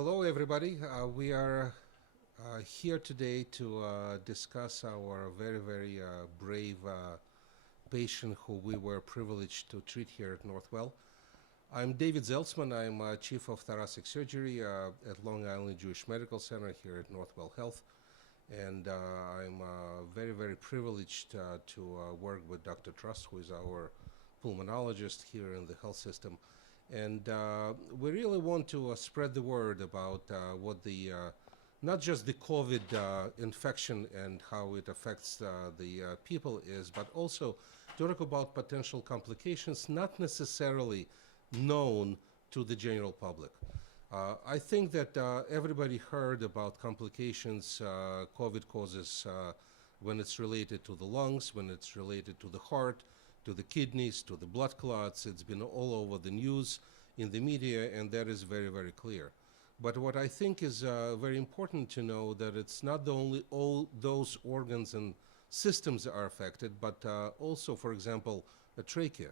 Hello, everybody. We are here today to discuss our very brave patient who we were privileged to treat here at Northwell. I'm David Zeltzman. I'm Chief of Thoracic Surgery at Long Island Jewish Medical Center here at Northwell Health. And I'm very privileged to work with Dr. Trust, who is our pulmonologist here in the health system. And we really want to spread the word about what the, not just the COVID infection and how it affects the people is, but also to talk about potential complications not necessarily known to the general public. I think that everybody heard about complications COVID causes when it's related to the lungs, when it's related to the heart, to the kidneys, to the blood clots. It's been all over the news, in the media, and that is very clear. But what I think is very important to know that it's not the only all those organs and systems are affected, but also, for example, a trachea.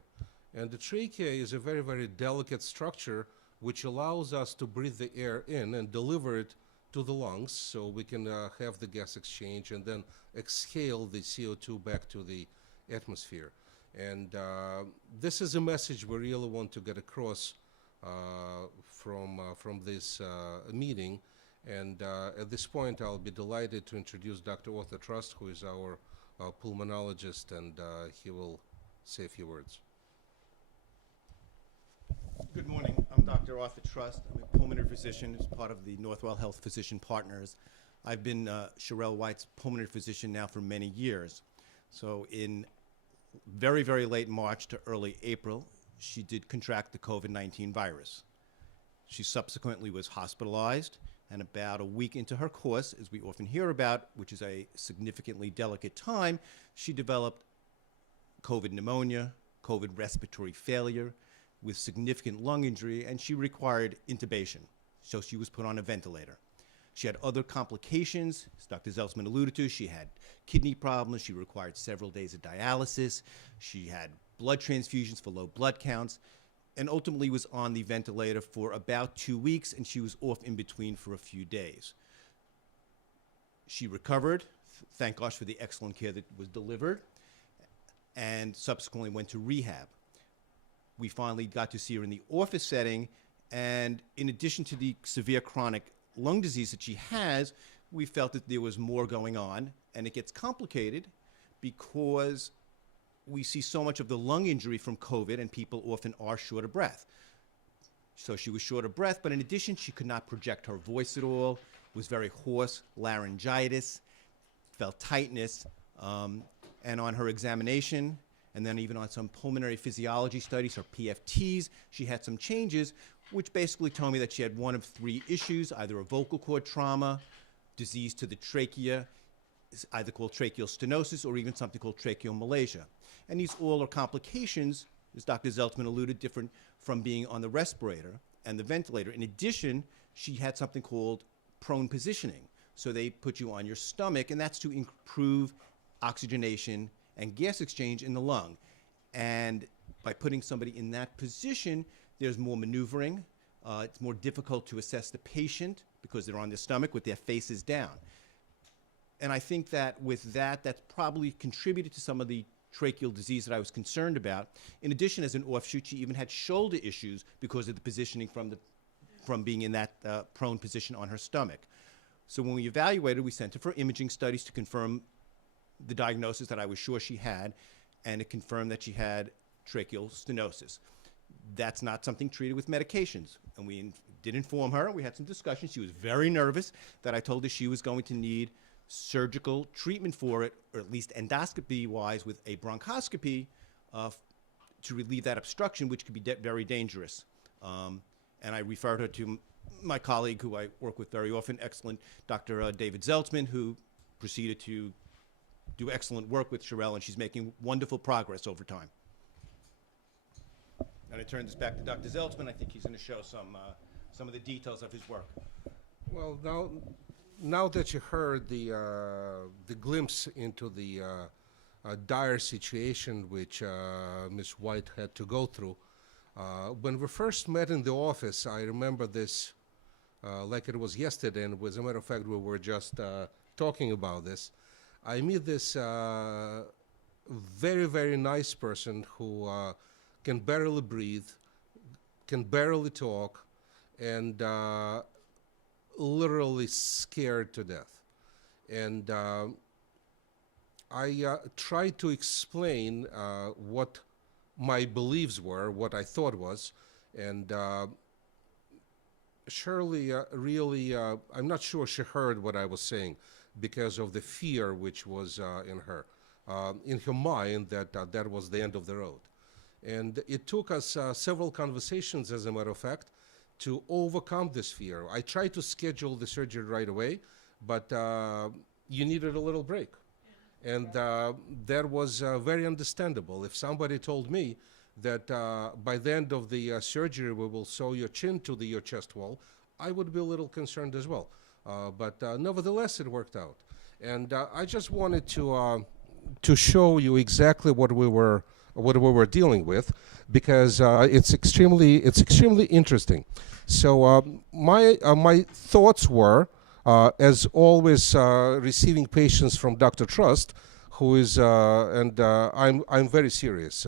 And the trachea is a very delicate structure which allows us to breathe the air in and deliver it to the lungs so we can have the gas exchange and then exhale the CO2 back to the atmosphere. And this is a message we really want to get across from this meeting. And at this point, I'll be delighted to introduce Dr. Arthur Trust, who is our pulmonologist, and he will say a few words. Good morning. I'm Dr. Arthur Trust. I'm a pulmonary physician as part of the Northwell Health Physician Partners. I've been Shrelle White's pulmonary physician now for many years. So in very late March to early April, she did contract the COVID-19 virus. She subsequently was hospitalized, and about a week into her course, as we often hear about, which is a significantly delicate time, she developed COVID pneumonia, COVID respiratory failure, with significant lung injury, and she required intubation. So she was put on a ventilator. She had other complications, as Dr. Zeltzman alluded to. She had kidney problems. She required several days of dialysis. She had blood transfusions for low blood counts, and ultimately was on the ventilator for about 2 weeks, and she was off in between for a few days. She recovered, thank gosh for the excellent care that was delivered, and subsequently went to rehab. We finally got to see her in the office setting, and in addition to the severe chronic lung disease that she has, we felt that there was more going on, and it gets complicated because we see so much of the lung injury from COVID, and people often are short of breath. So she was short of breath, but in addition, she could not project her voice at all, was very hoarse, laryngitis, felt tightness, and on her examination, and then even on some pulmonary physiology studies, or PFTs, she had some changes, which basically told me that she had one of three issues, either a vocal cord trauma, disease to the trachea, either called tracheal stenosis, or even something called tracheomalacia. And these all are complications, as Dr. Zeltzman alluded, different from being on the respirator and the ventilator. In addition, she had something called prone positioning. So they put you on your stomach, and that's to improve oxygenation and gas exchange in the lung. And by putting somebody in that position, there's more maneuvering. It's more difficult to assess the patient because they're on their stomach with their faces down. And I think that with that, that's probably contributed to some of the tracheal disease that I was concerned about. In addition, as an offshoot, she even had shoulder issues because of the positioning from being in that prone position on her stomach. So when we evaluated, we sent her for imaging studies to confirm the diagnosis that I was sure she had, and it confirmed that she had tracheal stenosis. That's not something treated with medications. And we did inform her. We had some discussions. She was very nervous that I told her she was going to need surgical treatment for it, or at least endoscopy-wise with a bronchoscopy to relieve that obstruction, which could be very dangerous. And I referred her to my colleague, who I work with very often, excellent Dr. David Zeltzman, who proceeded to do excellent work with Shrelle, and she's making wonderful progress over time. And I turn this back to Dr. Zeltzman. I think he's going to show some of the details of his work. Well, now that you heard the glimpse into the dire situation which Ms. White had to go through, when we first met in the office, I remember this like it was yesterday, and as a matter of fact, we were just talking about this. I meet this very, very nice person who can barely breathe, can barely talk, and literally scared to death. And I tried to explain what my beliefs were, what I thought was, and Shirley really, I'm not sure she heard what I was saying because of the fear which was in her mind that that was the end of the road. And it took us several conversations, as a matter of fact, to overcome this fear. I tried to schedule the surgery right away, but you needed a little break. And that was very understandable. If somebody told me that by the end of the surgery we will sew your chin to your chest wall, I would be a little concerned as well. But nevertheless, it worked out. And I just wanted to show you exactly what we were dealing with, because it's extremely interesting. So my thoughts were, as always, receiving patients from Dr. Trust, who is and I'm very serious.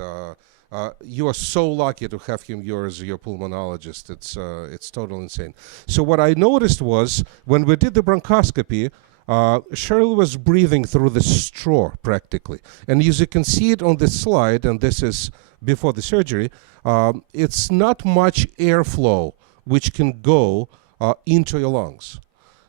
You are so lucky to have him as your pulmonologist. It's totally insane. So what I noticed was when we did the bronchoscopy, Shirley was breathing through the straw practically. And as you can see it on this slide, and this is before the surgery, it's not much airflow which can go into your lungs.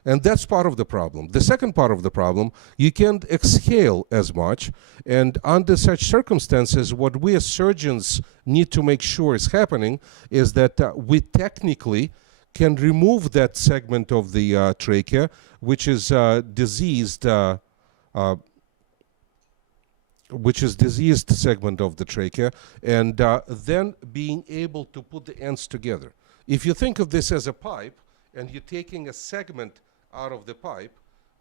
And that's part of the problem. The second part of the problem, you can't exhale as much. And under such circumstances, what we as surgeons need to make sure is happening is that we technically can remove that segment of the trachea, which is diseased segment of the trachea, and then being able to put the ends together. If you think of this as a pipe, and you're taking a segment out of the pipe,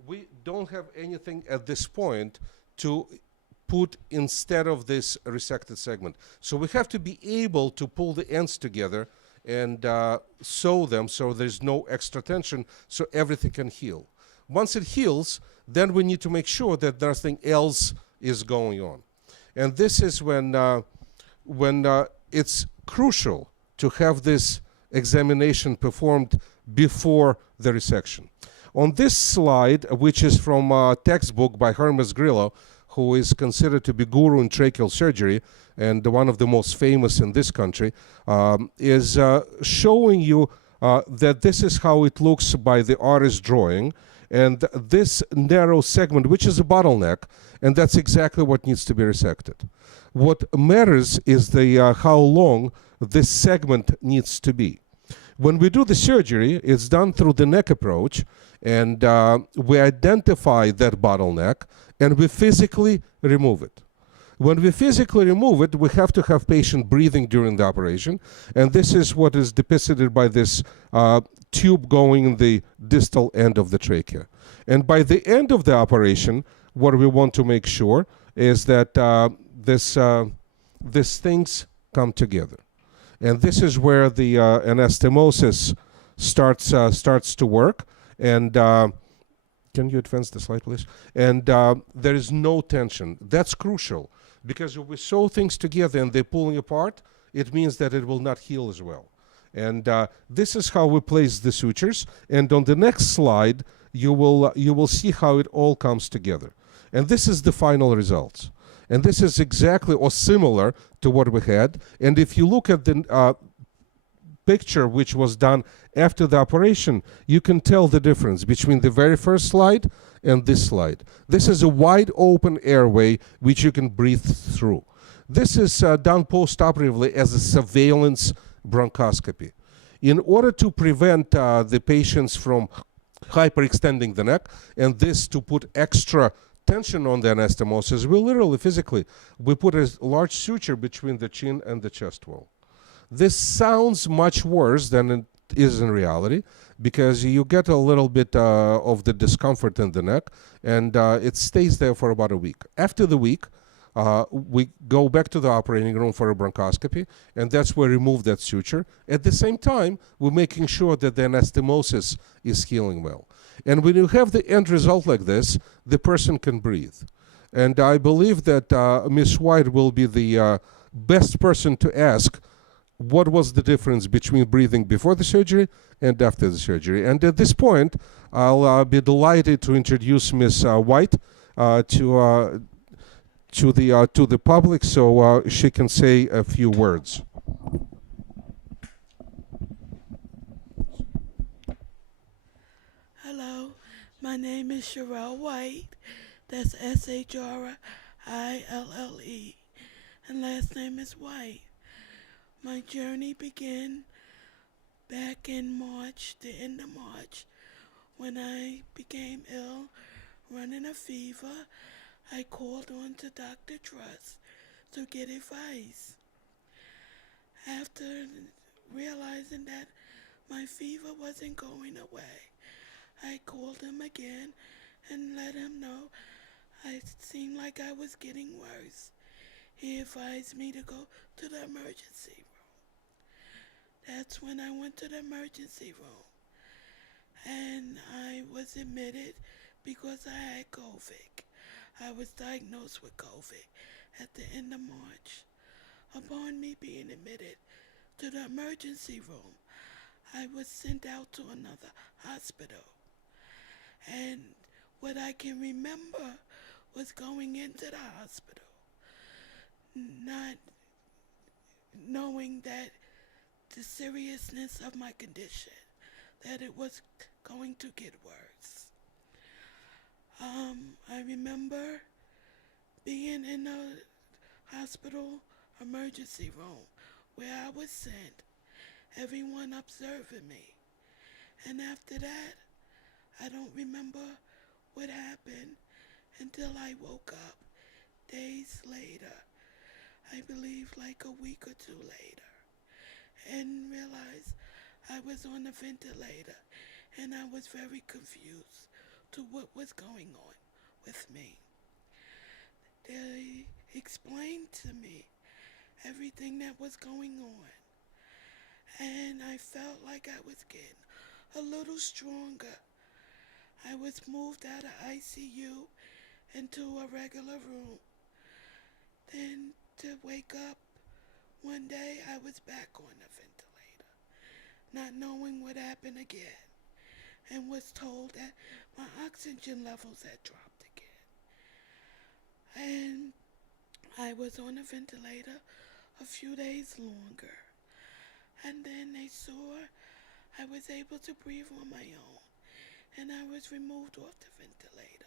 we don't have anything at this point to put instead of this resected segment. So we have to be able to pull the ends together and sew them so there's no extra tension, so everything can heal. Once it heals, then we need to make sure that nothing else is going on. And this is when it's crucial to have this examination performed before the resection. On this slide, which is from a textbook by Hermes Grillo, who is considered to be guru in tracheal surgery and one of the most famous in this country, is showing you that this is how it looks by the artist drawing. And this narrow segment, which is a bottleneck, and that's exactly what needs to be resected. What matters is how long this segment needs to be. When we do the surgery, it's done through the neck approach, and we identify that bottleneck, and we physically remove it. When we physically remove it, we have to have patient breathing during the operation, and this is what is depicted by this tube going in the distal end of the trachea. And by the end of the operation, what we want to make sure is that these things come together. And this is where the anastomosis starts to work. And can you advance the slide, please? And there is no tension. That's crucial, because if we sew things together and they're pulling apart, it means that it will not heal as well. And this is how we place the sutures. And on the next slide, you will see how it all comes together. And this is the final results. And this is exactly or similar to what we had. And if you look at the picture which was done after the operation, you can tell the difference between the very first slide and this slide. This is a wide open airway which you can breathe through. This is done post-operatively as a surveillance bronchoscopy. In order to prevent the patients from hyperextending the neck, and this to put extra tension on the anastomosis, we literally, physically, we put a large suture between the chin and the chest wall. This sounds much worse than it is in reality, because you get a little bit of the discomfort in the neck, and it stays there for about a week. After the week, We go back to the operating room for a bronchoscopy, and that's where we remove that suture. At the same time, we're making sure that the anastomosis is healing well. And when you have the end result like this, the person can breathe. And I believe that Ms. White will be the best person to ask what was the difference between breathing before the surgery and after the surgery. And at this point, I'll be delighted to introduce Ms. White to the public, so she can say a few words. Hello, my name is Shrelle White. That's Shrile, and last name is White. My journey began back in March, the end of March, when I became ill, running a fever. I called on to Dr. Trust to get advice. After realizing that my fever wasn't going away, I called him again and let him know I seemed like I was getting worse. He advised me to go to the emergency room. That's when I went to the emergency room, and I was admitted because I had COVID. I was diagnosed with COVID at the end of March. Upon me being admitted to the emergency room, I was sent out to another hospital. And what I can remember was going into the hospital, not knowing that the seriousness of my condition, that it was going to get worse. I remember being in the hospital emergency room where I was sent, everyone observing me. And after that, I don't remember what happened until I woke up days later, I believe like a week or two later, and realized I was on a ventilator, and I was very confused to what was going on with me. They explained to me everything that was going on, and I felt like I was getting a little stronger. I was moved out of ICU into a regular room. Then to wake up one day, I was back on the ventilator, not knowing what happened again, and was told that my oxygen levels had dropped again. And I was on a ventilator a few days longer. And then they saw I was able to breathe on my own, and I was removed off the ventilator.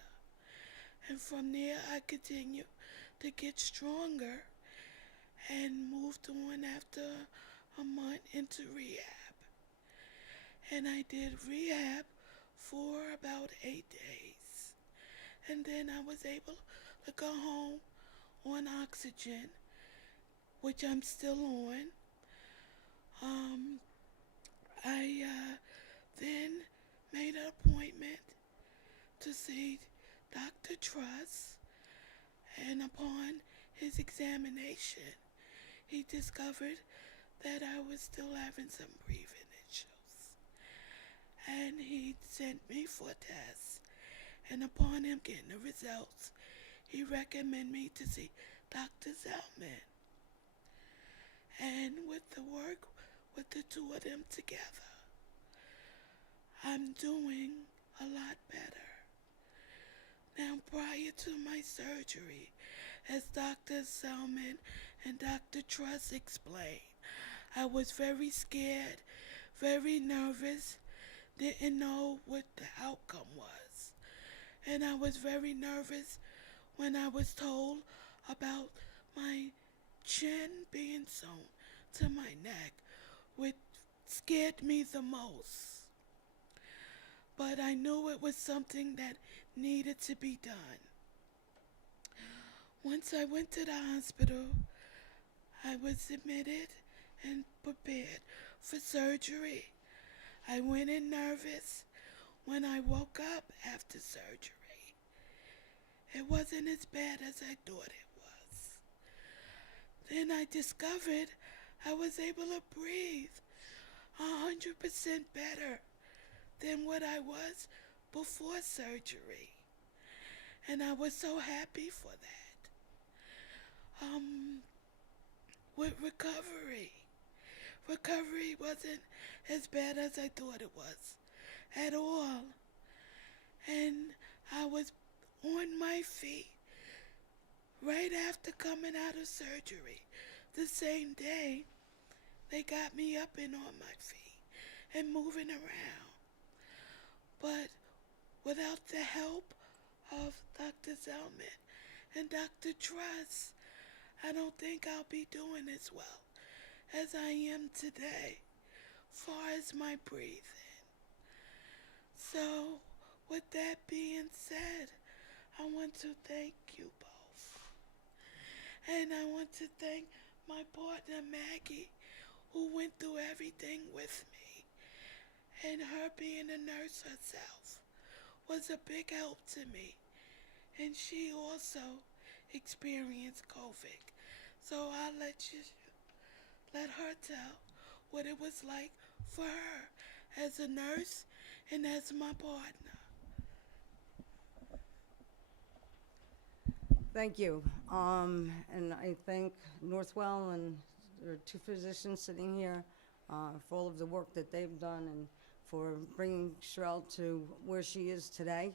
And from there, I continued to get stronger and moved on after a month into rehab. And I did rehab for about 8 days. And then I was able to go home on oxygen, which I'm still on. I then made an appointment to see Dr. Truss, and upon his examination, he discovered that I was still having some breathing issues. And he sent me for tests, and upon him getting the results, he recommended me to see Dr. Zellman. And with the work with the two of them together, I'm doing a lot better. Now, prior to my surgery, as Dr. Zellman and Dr. Truss explained, I was very scared, very nervous, didn't know what the outcome was. And I was very nervous when I was told about my chin being sewn to my neck, which scared me the most. But I knew it was something that needed to be done. Once I went to the hospital, I was admitted and prepared for surgery. I went in nervous. When I woke up after surgery, it wasn't as bad as I thought it was. then I discovered I was able to breathe 100% better than what I was before surgery. And I was so happy for that. With recovery wasn't as bad as I thought it was at all. And I was on my feet right after coming out of surgery. The same day, they got me up and on my feet and moving around. But without the help of Dr. Zellman and Dr. Truss, I don't think I'll be doing as well as I am today, far as my breathing. So, with that being said, I want to thank you both. And I want to thank my partner Maggie, who went through everything with me. And her being a nurse herself was a big help to me. And she also experienced COVID. So I'll let her tell what it was like for her as a nurse and as my partner. Thank you. And I thank Northwell and there are two physicians sitting here for all of the work that they've done and for bringing Shrelle to where she is today.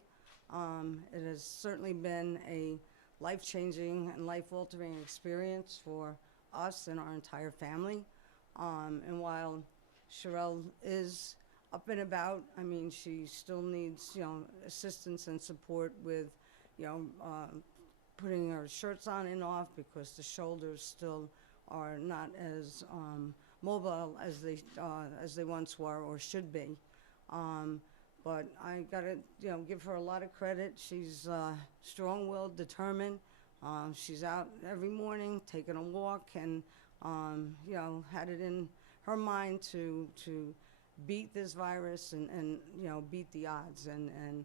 It has certainly been a life-changing and life-altering experience for us and our entire family. And while Shrelle is up and about, I mean, she still needs, assistance and support with, putting her shirts on and off because the shoulders still are not as mobile as they once were or should be. But I gotta, give her a lot of credit. She's strong-willed, determined. She's out every morning taking a walk and, had it in her mind to beat this virus and beat the odds. And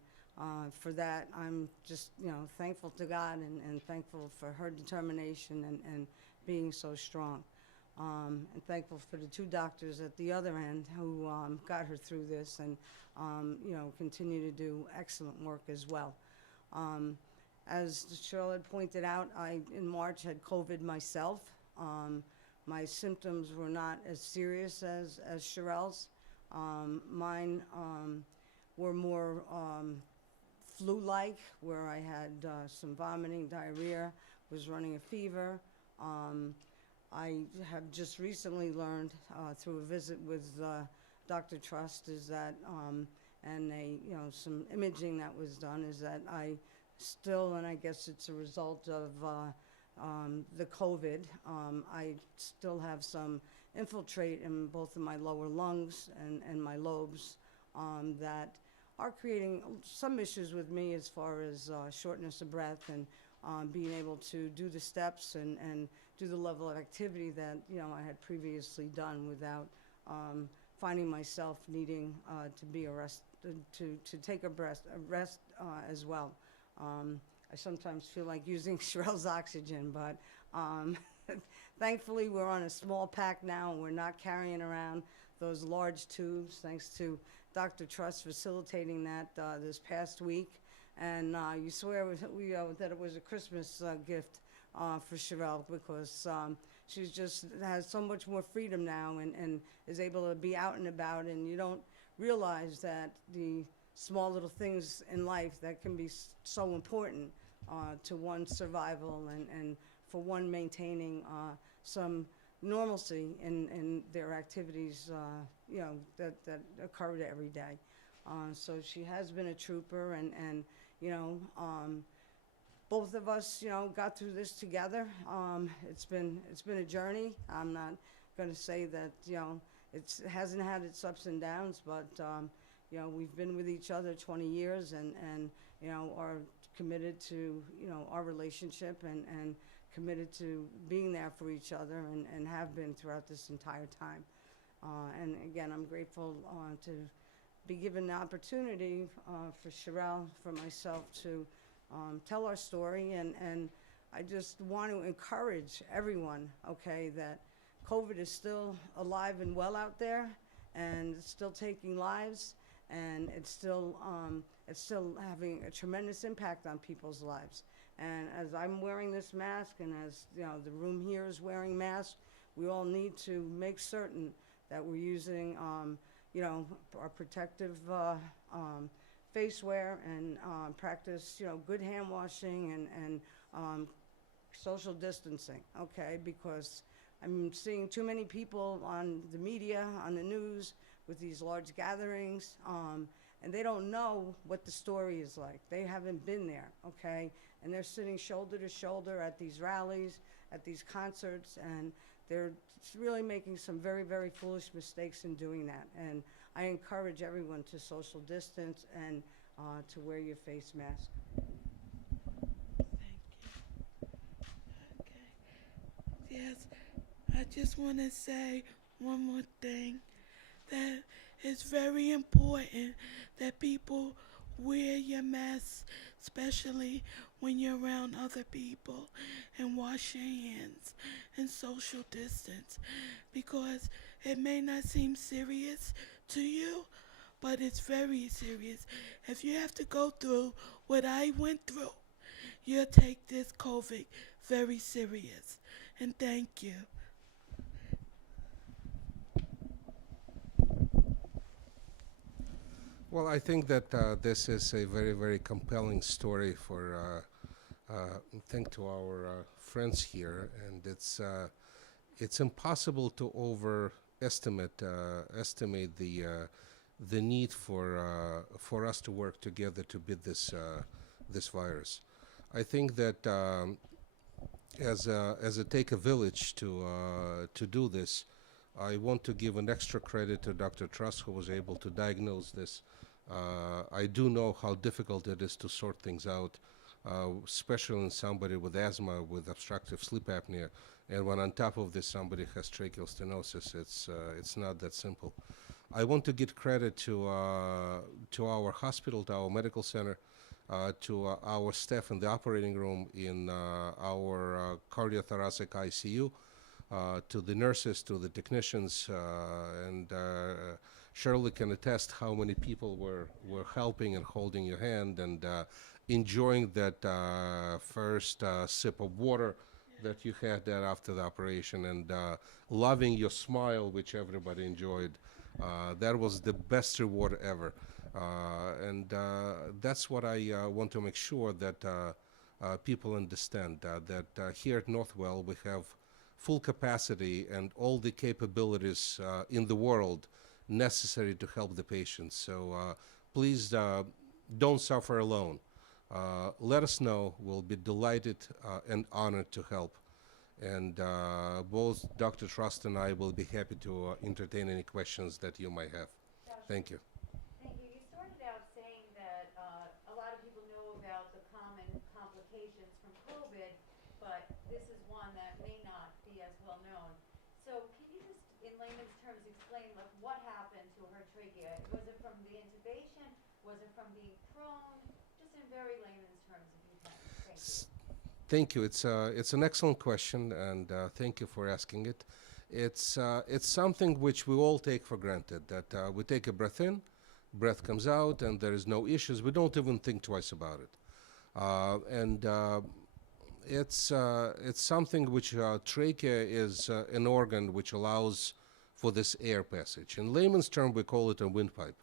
for that, I'm just, thankful to God and thankful for her determination and being so strong. And thankful for the two doctors at the other end who got her through this and, continue to do excellent work as well. As Shrelle had pointed out, I, in March, had COVID myself. My symptoms were not as serious as Shrelle's. Mine were more flu-like, where I had some vomiting, diarrhea, was running a fever. I have just recently learned through a visit with Dr. Trust is that, and some imaging that was done, is that I still, and I guess it's a result of the COVID, I still have some infiltrate in both of my lower lungs and my lobes that are creating some issues with me as far as shortness of breath and being able to do the steps and do the level of activity that I had previously done without finding myself needing to be to take a rest as well. I sometimes feel like using Shrelle's oxygen, but thankfully we're on a small pack now and we're not carrying around those large tubes, thanks to Dr. Truss facilitating that this past week. And you swear that it was a Christmas gift for Shrelle because she just has so much more freedom now and is able to be out and about, and you don't realize that the small little things in life that can be so important to one's survival and for one maintaining some normalcy in their activities, that occur every day. So she has been a trooper, and both of us, got through this together. It's been a journey. I'm not going to say that it hasn't had its ups and downs, but we've been with each other 20 years, and are committed to our relationship and committed to being there for each other and have been throughout this entire time. And again, I'm grateful to be given the opportunity for Shrelle, for myself to tell our story and I just want to encourage everyone, okay, that COVID is still alive and well out there, and it's still taking lives, and it's still having a tremendous impact on people's lives. And as I'm wearing this mask, and as the room here is wearing masks, we all need to make certain that we're using our protective face wear, and practice good hand washing and social distancing, okay? Because I'm seeing too many people on the media, on the news, with these large gatherings, and they don't know what the story is like. They haven't been there, okay? And they're sitting shoulder to shoulder at these rallies, at these concerts, and they're really making some very, very foolish mistakes in doing that. And I encourage everyone to social distance and to wear your face mask. Thank you. Okay. Yes, I just want to say one more thing, that it's very important that people wear your mask, especially when you're around other people, and wash your hands and social distance, because it may not seem serious to you, but it's very serious. If you have to go through what I went through, you'll take this COVID very serious. And thank you. Well, I think that this is a very, very compelling story for thank to our friends here, and it's impossible to overestimate estimate the need for us to work together to beat this virus. I think that as a take a village to do this, I want to give an extra credit to Dr. Truss, who was able to diagnose this. I do know how difficult it is to sort things out, especially in somebody with asthma, with obstructive sleep apnea, and when on top of this somebody has tracheal stenosis. It's not that simple. I want to give credit to our hospital, to our medical center, to our staff in the operating room, in our cardiothoracic ICU, to the nurses, to the technicians, and Shirley can attest how many people were helping and holding your hand and enjoying that first sip of water that you had there after the operation, and loving your smile, which everybody enjoyed. That was the best reward ever. And that's what I want to make sure that people understand, that here at Northwell we have full capacity and all the capabilities in the world necessary to help the patients. So please don't suffer alone. Let us know. We'll be delighted and honored to help. And both Dr. Trust and I will be happy to entertain any questions that you might have. Thank you. Thank you. You started out saying that a lot of people know about the common complications from COVID, but this is one that may not be as well known. So can you just, in layman's terms, explain what happened to her trachea? Was it from the intubation? Was it from being prone? Just in very layman's terms, if you can. Thank you. Thank you. It's an excellent question, and thank you for asking it. It's something which we all take for granted, that we take a breath in, breath comes out, and there is no issues. We don't even think twice about it. It's something which trachea is an organ which allows for this air passage. In layman's term, we call it a windpipe.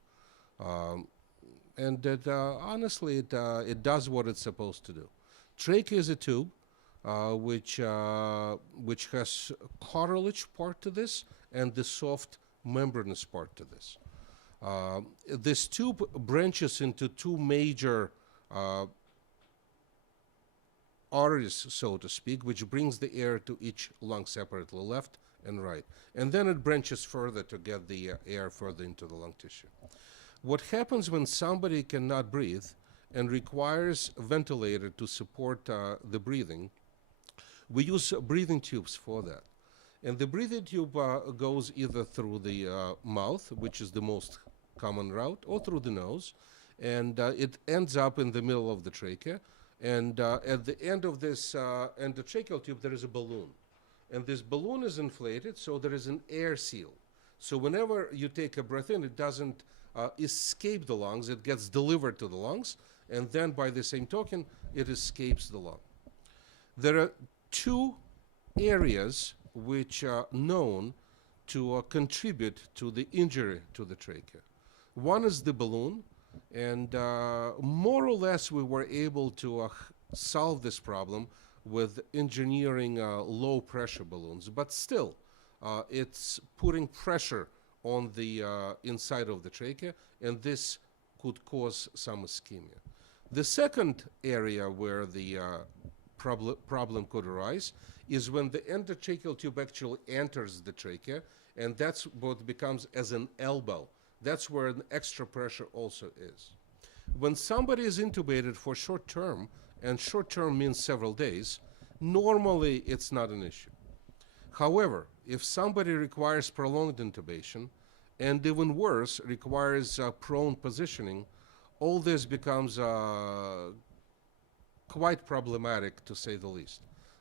And that, honestly, it does what it's supposed to do. Trachea is a tube which has cartilage part to this and the soft membranous part to this. This tube branches into two major arteries, so to speak, which brings the air to each lung separately, left and right. And then it branches further to get the air further into the lung tissue. What happens when somebody cannot breathe and requires a ventilator to support the breathing, we use breathing tubes for that. And the breathing tube goes either through the mouth, which is the most common route, or through the nose. And it ends up in the middle of the trachea. And at the end of this endotracheal tube, there is a balloon. And this balloon is inflated, so there is an air seal. So whenever you take a breath in, it doesn't escape the lungs, it gets delivered to the lungs, and then by the same token, it escapes the lung. There are two areas which are known to contribute to the injury to the trachea. One is the balloon, and more or less we were able to solve this problem with engineering low pressure balloons, but still it's putting pressure on the inside of the trachea, and this could cause some ischemia. The second area where the problem could arise is when the endotracheal tube actually enters the trachea, and that's what becomes as an elbow. That's where an extra pressure also is. When somebody is intubated for short term, and short term means several days, normally it's not an issue. However, if somebody requires prolonged intubation, and even worse, requires prone positioning, all this becomes quite problematic, to say the least,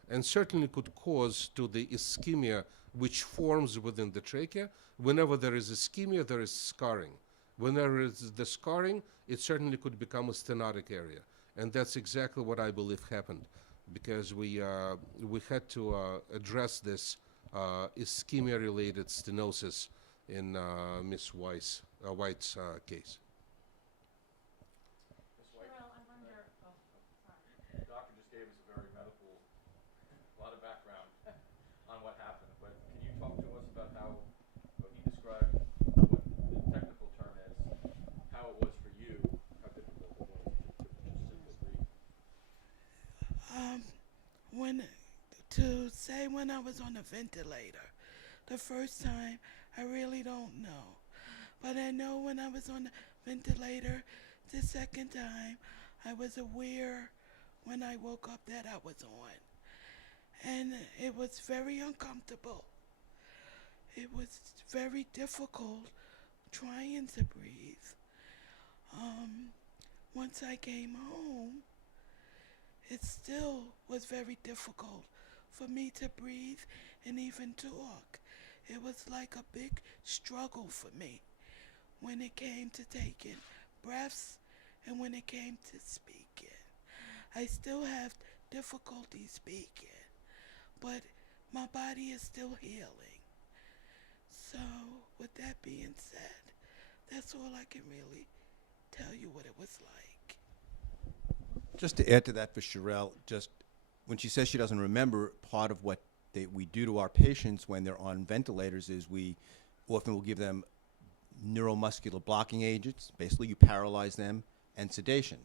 and certainly could cause to the ischemia which forms within the trachea. Whenever there is ischemia, there is scarring. Whenever it's the scarring, it certainly could become a stenotic area, and that's exactly what I believe happened, because we had to address this ischemia-related stenosis in Ms. White's case. Shrelle, I wonder, sorry. The doctor just gave us a very medical, a lot of background on what happened, but can you talk to us about how, what he described, what the technical term is, how it was for you, how difficult it was to just simply breathe? When I was on a ventilator, the first time, I really don't know. But I know when I was on the ventilator, the second time, I was aware when I woke up that I was on. And it was very uncomfortable. It was very difficult trying to breathe. Once I came home, it still was very difficult for me to breathe and even talk. It was like a big struggle for me when it came to taking breaths and when it came to speaking. I still have difficulty speaking, but my body is still healing. So, with that being said, that's all I can really tell you what it was like. Just to add to that for Shrelle, just when she says she doesn't remember, part of what we do to our patients when they're on ventilators is we often will give them neuromuscular blocking agents. Basically, you paralyze them, and sedation,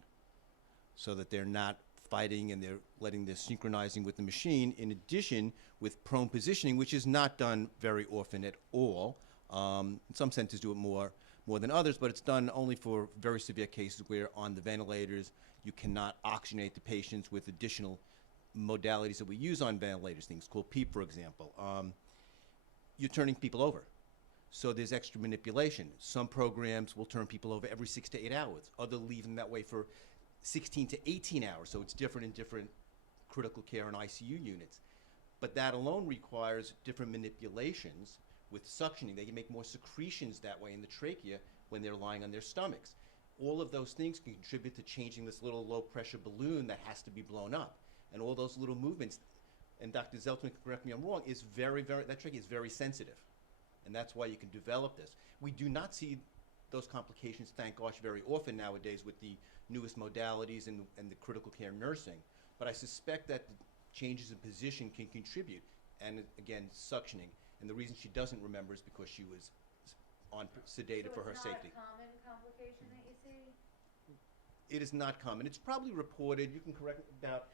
so that they're not fighting and they're letting this synchronizing with the machine, in addition with prone positioning, which is not done very often at all. In some centers do it more than others, but it's done only for very severe cases where on the ventilators you cannot oxygenate the patients with additional modalities that we use on ventilators, things called PEEP, for example. You're turning people over. So there's extra manipulation. Some programs will turn people over every 6 to 8 hours. Others leave them that way for 16 to 18 hours. So it's different in different critical care and ICU units. But that alone requires different manipulations with suctioning. They can make more secretions that way in the trachea when they're lying on their stomachs. All of those things can contribute to changing this little low pressure balloon that has to be blown up. And all those little movements, and Dr. Zeltman can correct me if I'm wrong, is that trachea is very sensitive. And that's why you can develop this. We do not see those complications, thank gosh, very often nowadays with the newest modalities and the critical care nursing. But I suspect that the changes in position can contribute, and again, suctioning. And the reason she doesn't remember is because she was sedated for her safety. So it's not a common complication that you see? It is not common. It's probably reported, you can correct me, about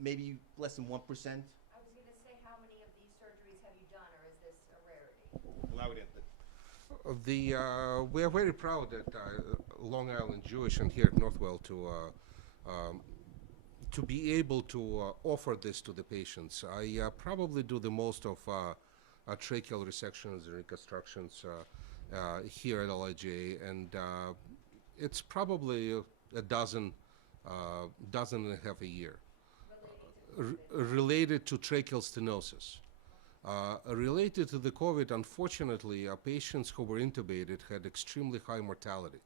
maybe less than 1%. I was going to say, how many of these surgeries have you done, or is this a rarity? Well, I would answer. We are very proud at Long Island Jewish and here at Northwell to be able to offer this to the patients. I probably do the most of tracheal resections and reconstructions here at LIJ, and it's probably a dozen dozen and a half a year. Related to COVID? Related to tracheal stenosis. Related to the COVID, unfortunately, patients who were intubated had extremely high mortality,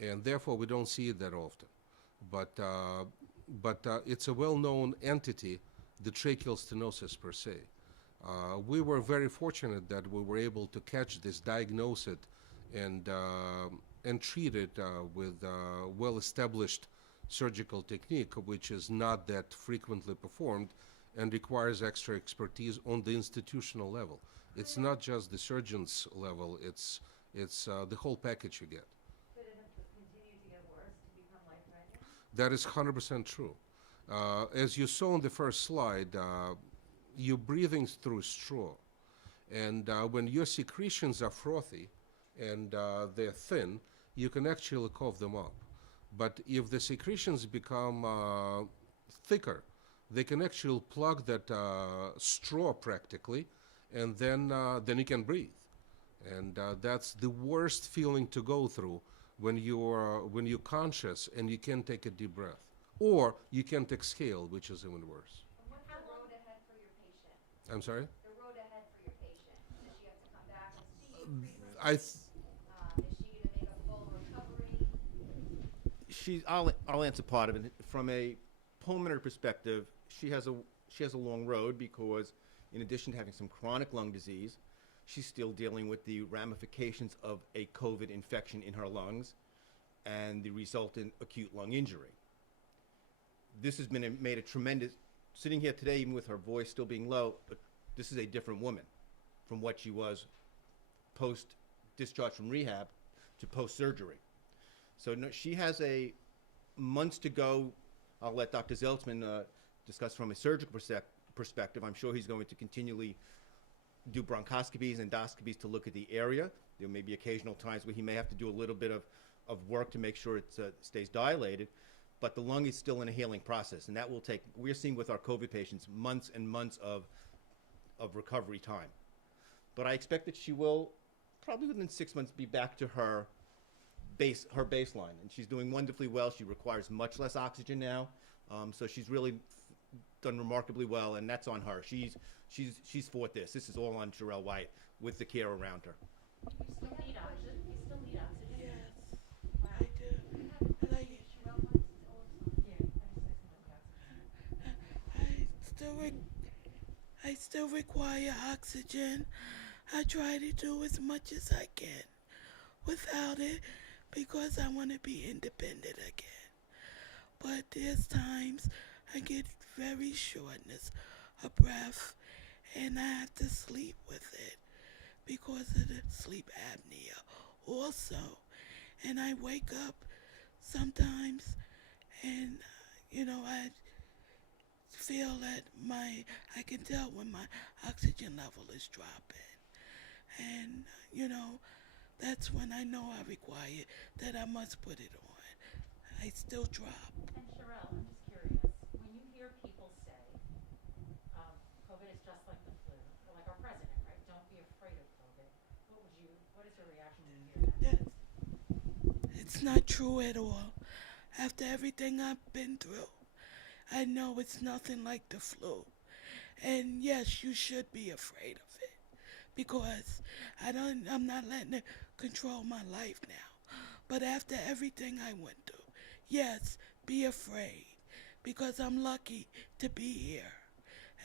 and therefore we don't see it that often. But it's a well-known entity, the tracheal stenosis per se. We were very fortunate that we were able to catch this, diagnose it, and treat it with well-established surgical technique, which is not that frequently performed and requires extra expertise on the institutional level. It's not just the surgeon's level, it's the whole package you get. Could it have continued to get worse to become life-threatening? That is 100% true. As you saw on the first slide, you're breathing through straw. And when your secretions are frothy and they're thin, you can actually cough them up. But if the secretions become thicker, they can actually plug that straw practically, and then you can breathe. And that's the worst feeling to go through when you're conscious and you can't take a deep breath, or you can't exhale, which is even worse. And what's the road ahead for your patient? I'm sorry? The road ahead for your patient? Does she have to come back and see you frequently? Is she going to make a full recovery? I'll answer part of it. From a pulmonary perspective, she has a long road because in addition to having some chronic lung disease, she's still dealing with the ramifications of a COVID infection in her lungs and the resultant acute lung injury. This has made a tremendous, sitting here today, even with her voice still being low, this is a different woman from what she was post-discharge from rehab to post-surgery. So no, she has a months to go. I'll let Dr. Zeltzman discuss from a surgical perspective. I'm sure he's going to continually do bronchoscopies, endoscopies to look at the area. There may be occasional times where he may have to do a little bit of work to make sure it stays dilated, but the lung is still in a healing process, and that will take, we're seeing with our COVID patients, months and months of recovery time. But I expect that she will probably within 6 months be back to her baseline, and she's doing wonderfully well. She requires much less oxygen now, so she's really done remarkably well, and that's on her. She's fought this. This is all on Shrelle White with the care around her. You still need oxygen? You still need oxygen? Yes, I do. Like, Shrelle White? I still require oxygen. I try to do as much as I can without it because I want to be independent again. But there's times I get very shortness of breath and I have to sleep with it because of the sleep apnea also. And I wake up sometimes and, I feel that I can tell when my oxygen level is dropping. And, that's when I know I require that I must put it on. I still drop. And Shrelle, I'm just curious. When you hear people say, COVID is just like the flu, or like our president, right? Don't be afraid of COVID. What is your reaction when you hear that? It's not true at all. After everything I've been through, I know it's nothing like the flu. And yes, you should be afraid of it because I'm not letting it control my life now. But after everything I went through, yes, be afraid because I'm lucky to be here.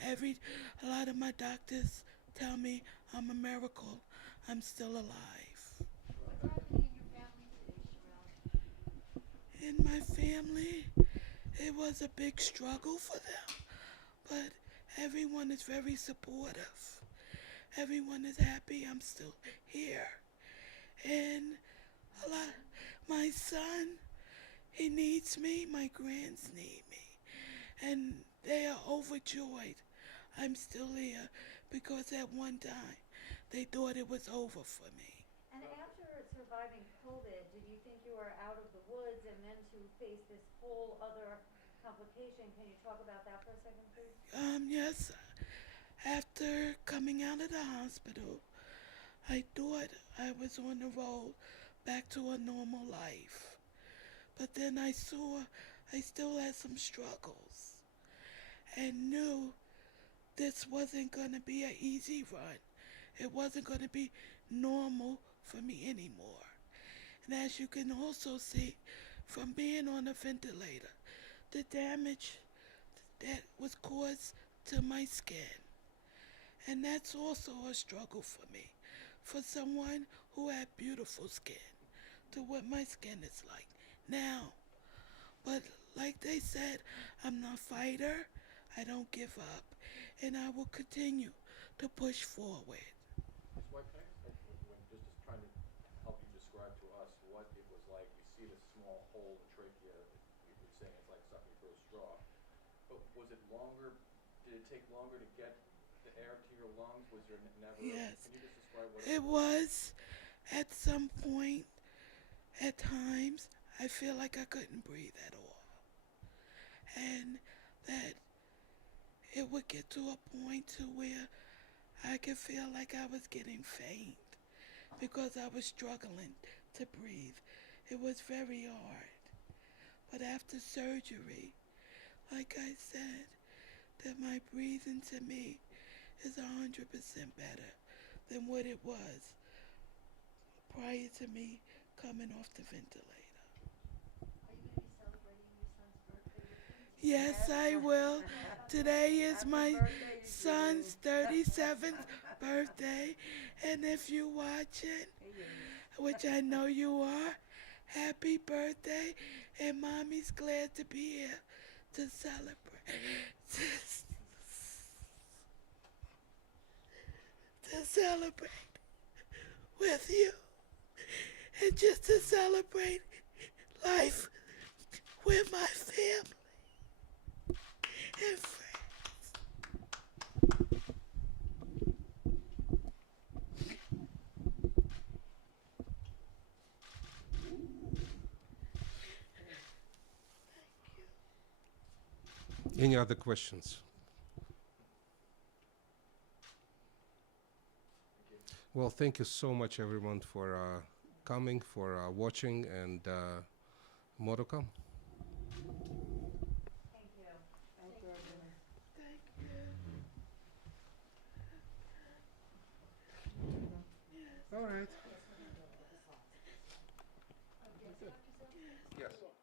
A lot of my doctors tell me I'm a miracle. I'm still alive. What's happening in your family today, Shrelle? In my family, it was a big struggle for them, but everyone is very supportive. Everyone is happy I'm still here. And my son, he needs me, my grands need me, and they are overjoyed I'm still here because at one time they thought it was over for me. And after surviving COVID, did you think you were out of the woods and then to face this whole other complication? Can you talk about that for a second, please? Yes, after coming out of the hospital, I thought I was on the road back to a normal life. But then I saw I still had some struggles and knew this wasn't going to be an easy run. It wasn't going to be normal for me anymore. And as you can also see from being on a ventilator, the damage that was caused to my skin. And that's also a struggle for me, for someone who had beautiful skin, to what my skin is like now. But like they said, I'm not a fighter, I don't give up, and I will continue to push forward. Ms. White, can I just ask you, when just trying to help you describe to us what it was like? We see this small hole in the trachea. You're saying it's like sucking through a straw. But was it longer? Did it take longer to get the air to your lungs? Was there never? Yes. Can you just describe what It was at some point, at times, I feel like I couldn't breathe at all. And that it would get to a point to where I could feel like I was getting faint because I was struggling to breathe. It was very hard. But after surgery, like I said, that my breathing to me is 100% better than what it was prior to me coming off the ventilator. Are you going to be celebrating your son's birthday with him? Yes, I will. Today is my birthday, son's 37th birthday, and if you're watching, which I know you are, happy birthday, and Mommy's glad to be here to celebrate. To celebrate with you, and just to celebrate life with my family and friends. Any other questions? Well, thank you so much, everyone, for coming, for watching, and more to come. Thank you. Thank you, everyone. Thank you. All right. Yes, Dr. Silver? Yes.